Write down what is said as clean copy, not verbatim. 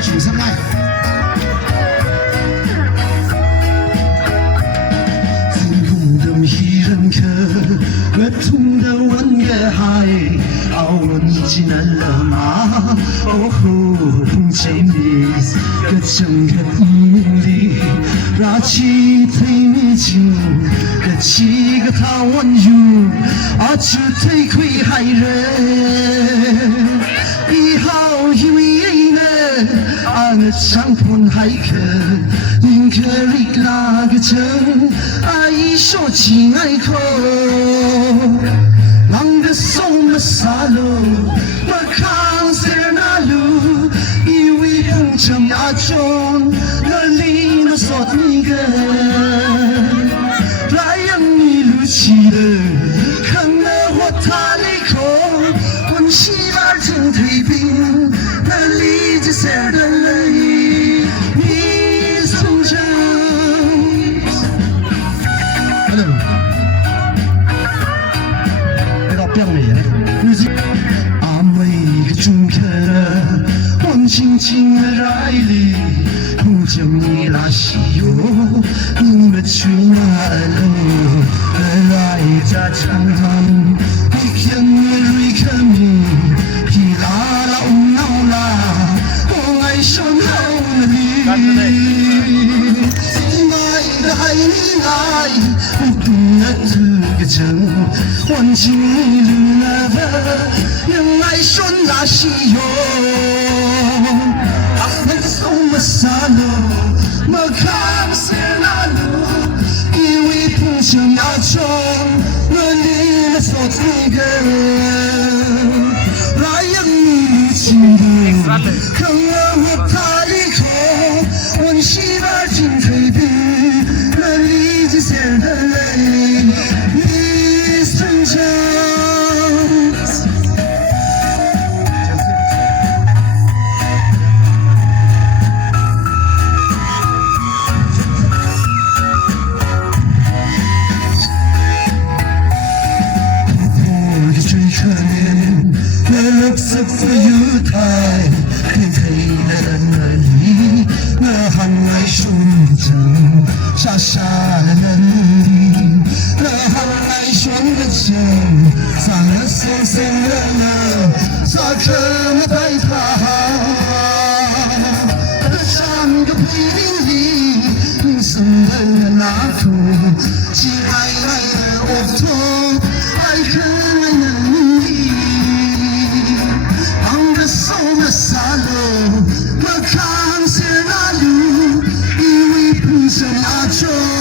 二曲相爱。天空的迷人客，乐痛的问个嗨，问你济南了吗？哦吼，碰见你个整个夜里，拉起腿你情，个起个他玩游，就腿亏害人，以后以为呢，我上盘还可，宁可里那个城，一说情爱口。Lang de sommersalo, makan sernalu, iwi puncam achon, nali na sot niga. Layang nilu chile, kanga hotali ko, wan shivar ting tripin, nali je serdalai, ni sumjam. Hello. 轻轻的来里，不将你拉西哟，你们去哪了？来家长堂，你看你瑞克米，皮拉拉乌闹啦，我爱上好了你。爱的爱你爱，不懂得这个真，换进你路那个，让爱上拉西哟。Salo, makan sernalu, iwi puncam achon, nalina sotiga, layang ni cindu, kanga hotali ko, wan shiva jin trebi, naliji serdalai, ni sanjang. Looks for you time, can take that money. The hungry shunjang, shashanan. The hungry shunjang, sana sensana, sakam taita. The sun the pili, sundan natu, chi ai of to, I can. Salo, makan sernalu, iwi puncam achon.